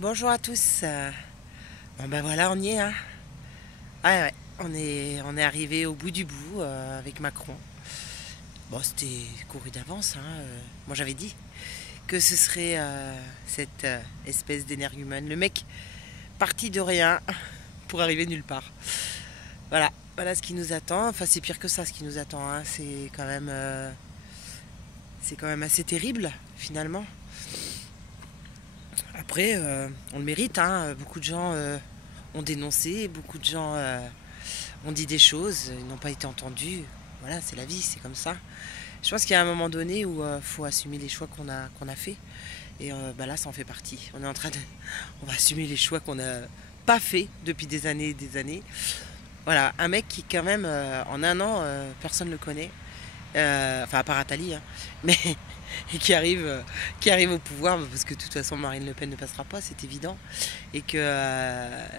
Bonjour à tous. Bon ben voilà, on y est, hein. Ah ouais, on est arrivé au bout du bout avec Macron. Bon, c'était couru d'avance, hein. Moi j'avais dit que ce serait cette espèce d'énergumène, le mec parti de rien pour arriver nulle part. Voilà, voilà ce qui nous attend. Enfin, c'est pire que ça, ce qui nous attend, hein. C'est quand même assez terrible finalement. Après, on le mérite, hein. Beaucoup de gens ont dénoncé, beaucoup de gens ont dit des choses, ils n'ont pas été entendus. Voilà, c'est la vie, c'est comme ça. Je pense qu'il y a un moment donné où il faut assumer les choix qu'on a fait. Et bah là, ça en fait partie. On va assumer les choix qu'on n'a pas fait depuis des années et des années. Voilà, un mec qui quand même, en un an, personne ne le connaît. Enfin, à part Attali, hein. Mais qui arrive au pouvoir, parce que de toute façon Marine Le Pen ne passera pas, c'est évident, et que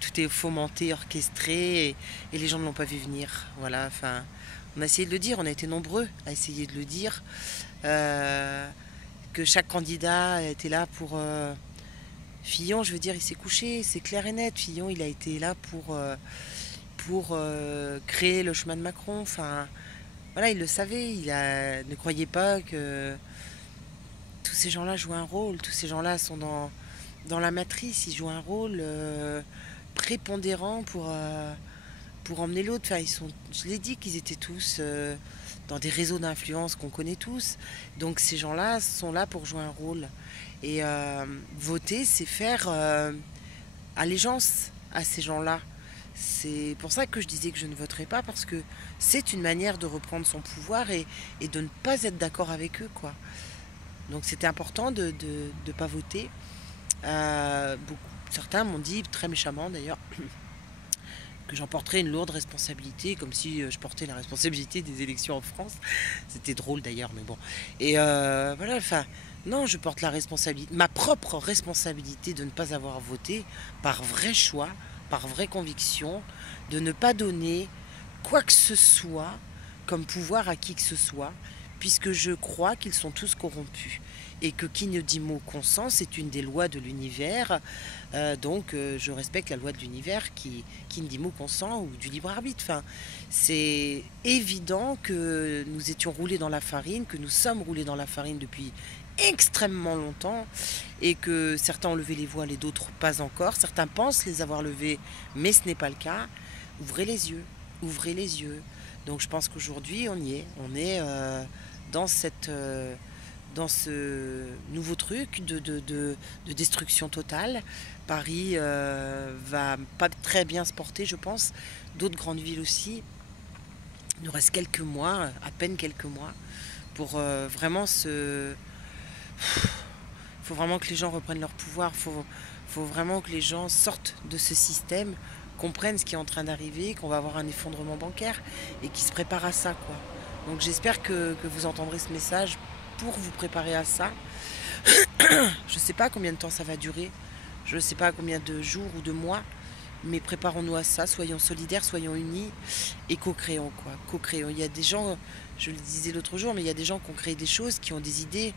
tout est fomenté, orchestré, et les gens ne l'ont pas vu venir. Voilà, enfin, on a essayé de le dire, on a été nombreux à essayer de le dire, euh, que chaque candidat était là pour... Fillon, je veux dire, il s'est couché, c'est clair et net. Fillon, il a été là pour créer le chemin de Macron. Enfin, voilà, il le savait. Ne croyait pas que tous ces gens-là jouent un rôle. Tous ces gens-là sont dans la matrice. Ils jouent un rôle prépondérant pour emmener l'autre. Enfin, je l'ai dit qu'ils étaient tous dans des réseaux d'influence qu'on connaît tous. Donc ces gens-là sont là pour jouer un rôle. Et voter, c'est faire allégeance à ces gens-là. C'est pour ça que je disais que je ne voterai pas, parce que c'est une manière de reprendre son pouvoir et de ne pas être d'accord avec eux, quoi. Donc c'était important de ne pas voter. Certains m'ont dit, très méchamment d'ailleurs, que j'en porterais une lourde responsabilité, comme si je portais la responsabilité des élections en France. C'était drôle d'ailleurs, mais bon. Et voilà, enfin, non, je porte la responsabilité, ma propre responsabilité de ne pas avoir voté par vrai choix, par vraie conviction, de ne pas donner quoi que ce soit comme pouvoir à qui que ce soit, puisque je crois qu'ils sont tous corrompus. Et que qui ne dit mot consent, c'est une des lois de l'univers. Donc je respecte la loi de l'univers qui ne dit mot consent ou du libre arbitre. Enfin, c'est évident que nous étions roulés dans la farine, que nous sommes roulés dans la farine depuis extrêmement longtemps, et que certains ont levé les voiles et d'autres pas encore. Certains pensent les avoir levés, mais ce n'est pas le cas. Ouvrez les yeux, ouvrez les yeux. Donc je pense qu'aujourd'hui on y est. On est dans dans ce nouveau truc de destruction totale. Paris va pas très bien se porter, je pense. D'autres grandes villes aussi. Il nous reste quelques mois, à peine quelques mois, pour vraiment se... Il faut vraiment que les gens reprennent leur pouvoir. Faut vraiment que les gens sortent de ce système, comprennent ce qui est en train d'arriver, qu'on va avoir un effondrement bancaire et qu'ils se préparent à ça, quoi. Donc j'espère que vous entendrez ce message pour vous préparer à ça. Je ne sais pas combien de temps ça va durer, je ne sais pas combien de jours ou de mois, mais préparons-nous à ça, soyons solidaires, soyons unis et co-créons, quoi. Co-créons. Il y a des gens, je le disais l'autre jour, mais il y a des gens qui ont créé des choses, qui ont des idées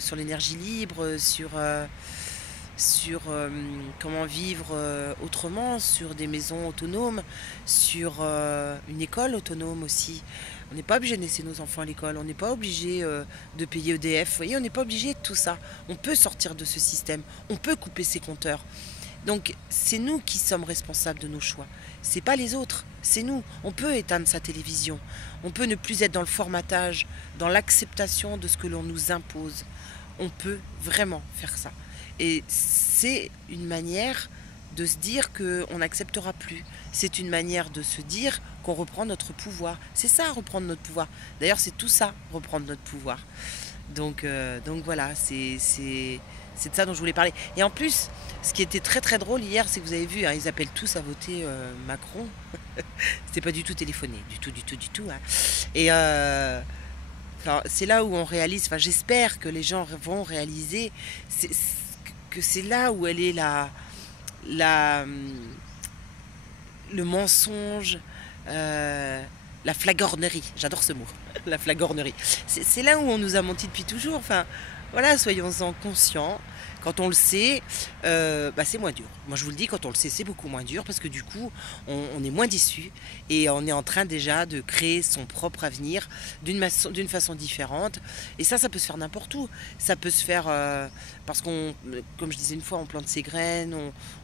sur l'énergie libre, sur comment vivre autrement, sur des maisons autonomes, sur une école autonome aussi. On n'est pas obligé de laisser nos enfants à l'école, on n'est pas obligé de payer EDF, vous voyez, on n'est pas obligé de tout ça. On peut sortir de ce système, on peut couper ses compteurs. Donc c'est nous qui sommes responsables de nos choix. C'est pas les autres, c'est nous. On peut éteindre sa télévision, on peut ne plus être dans le formatage, dans l'acceptation de ce que l'on nous impose. On peut vraiment faire ça. Et c'est une manière de se dire qu'on n'acceptera plus. C'est une manière de se dire qu'on reprend notre pouvoir. C'est ça, reprendre notre pouvoir. D'ailleurs, c'est tout ça, reprendre notre pouvoir. Donc voilà, c'est de ça dont je voulais parler. Et en plus, ce qui était très très drôle hier, c'est que vous avez vu, hein, ils appellent tous à voter Macron. C'était pas du tout téléphoné, du tout, du tout, du tout, hein. Et enfin, c'est là où on réalise, enfin j'espère que les gens vont réaliser que c'est là où elle est la, le mensonge, la flagornerie. J'adore ce mot, la flagornerie. C'est là où on nous a menti depuis toujours. Enfin, Voilà, soyons-en conscients. Quand on le sait, bah, c'est moins dur. Moi, je vous le dis, quand on le sait, c'est beaucoup moins dur parce que du coup, on est moins déçu et on est en train déjà de créer son propre avenir d'une façon différente. Et ça peut se faire n'importe où. Ça peut se faire parce qu'on, comme je disais une fois, on plante ses graines,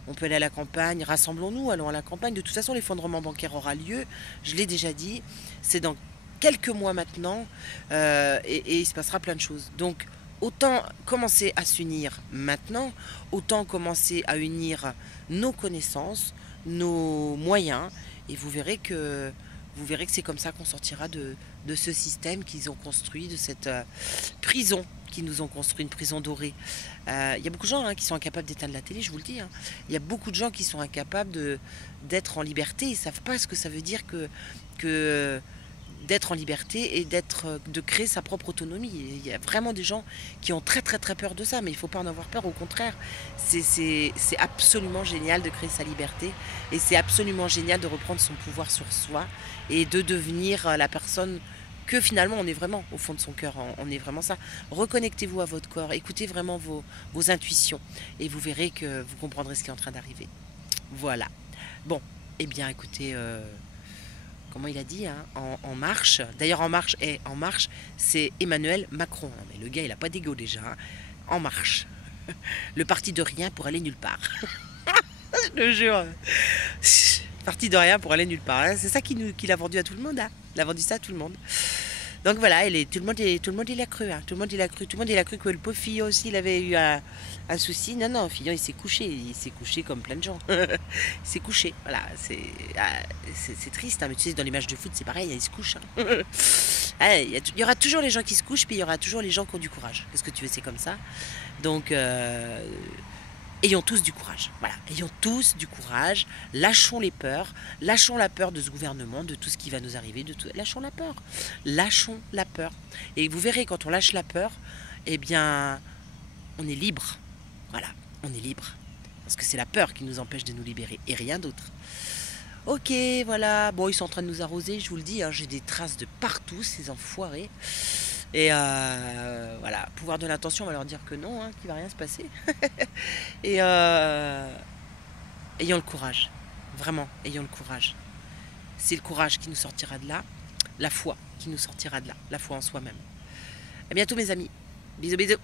on peut aller à la campagne. Rassemblons-nous, allons à la campagne. De toute façon, l'effondrement bancaire aura lieu. Je l'ai déjà dit. C'est dans quelques mois maintenant et il se passera plein de choses. Donc, autant commencer à s'unir maintenant, autant commencer à unir nos connaissances, nos moyens, et vous verrez que c'est comme ça qu'on sortira de ce système qu'ils ont construit, de cette prison qu'ils nous ont construit, une prison dorée. Il y a beaucoup de gens qui sont incapables d'éteindre la télé, je vous le dis. Il y a beaucoup de gens qui sont incapables d'être en liberté, ils ne savent pas ce que ça veut dire que d'être en liberté et de créer sa propre autonomie. Il y a vraiment des gens qui ont très très très peur de ça, mais il ne faut pas en avoir peur, au contraire. C'est absolument génial de créer sa liberté et c'est absolument génial de reprendre son pouvoir sur soi et de devenir la personne que finalement on est vraiment au fond de son cœur, on est vraiment ça. Reconnectez-vous à votre corps, écoutez vraiment vos intuitions et vous verrez que vous comprendrez ce qui est en train d'arriver. Voilà. Bon, eh bien écoutez, comment il a dit, en marche. D'ailleurs, en marche, c'est Emmanuel Macron. Non, mais le gars, il n'a pas d'ego déjà. En marche. Le parti de rien pour aller nulle part. Je le jure. Parti de rien pour aller nulle part. C'est ça qu'il a vendu à tout le monde. Il a vendu ça à tout le monde. Donc voilà, tout le monde il a cru. Tout le monde il a cru. Tout le monde il a cru que le pauvre Fillon aussi il avait eu un souci. Non, non, Fillon il s'est couché. Il s'est couché comme plein de gens. Il s'est couché. Voilà, c'est triste. Mais tu sais, dans les matchs de foot, c'est pareil, ils se couchent. Il y aura toujours les gens qui se couchent, puis il y aura toujours les gens qui ont du courage. Qu'est-ce que tu veux, c'est comme ça. Donc, ayons tous du courage. Voilà, ayons tous du courage. Lâchons les peurs. Lâchons la peur de ce gouvernement, de tout ce qui va nous arriver. Lâchons la peur. Lâchons la peur. Et vous verrez, quand on lâche la peur, eh bien, on est libre. Voilà, on est libre. Parce que c'est la peur qui nous empêche de nous libérer et rien d'autre. Ok, voilà. Bon, ils sont en train de nous arroser, je vous le dis. J'ai des traces de partout, ces enfoirés. Et voilà, pouvoir de l'intention, on va leur dire que non, qu'il va rien se passer. Et ayons le courage, vraiment, ayons le courage. C'est le courage qui nous sortira de là, la foi qui nous sortira de là, la foi en soi-même. À bientôt mes amis, bisous bisous.